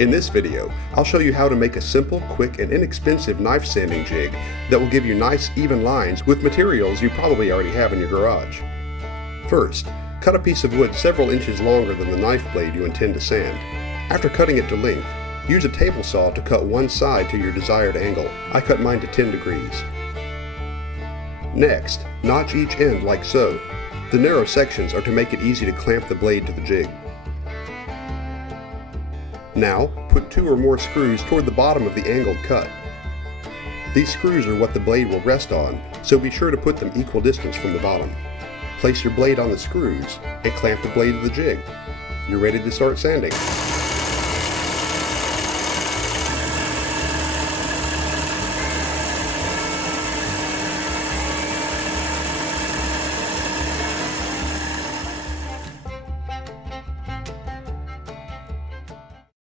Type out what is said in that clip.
In this video, I'll show you how to make a simple, quick, and inexpensive knife sanding jig that will give you nice, even lines with materials you probably already have in your garage. First, cut a piece of wood several inches longer than the knife blade you intend to sand. After cutting it to length, use a table saw to cut one side to your desired angle. I cut mine to 10 degrees. Next, notch each end like so. The narrow sections are to make it easy to clamp the blade to the jig. Now, put 2 or more screws toward the bottom of the angled cut. These screws are what the blade will rest on, so be sure to put them equal distance from the bottom. Place your blade on the screws and clamp the blade to the jig. You're ready to start sanding.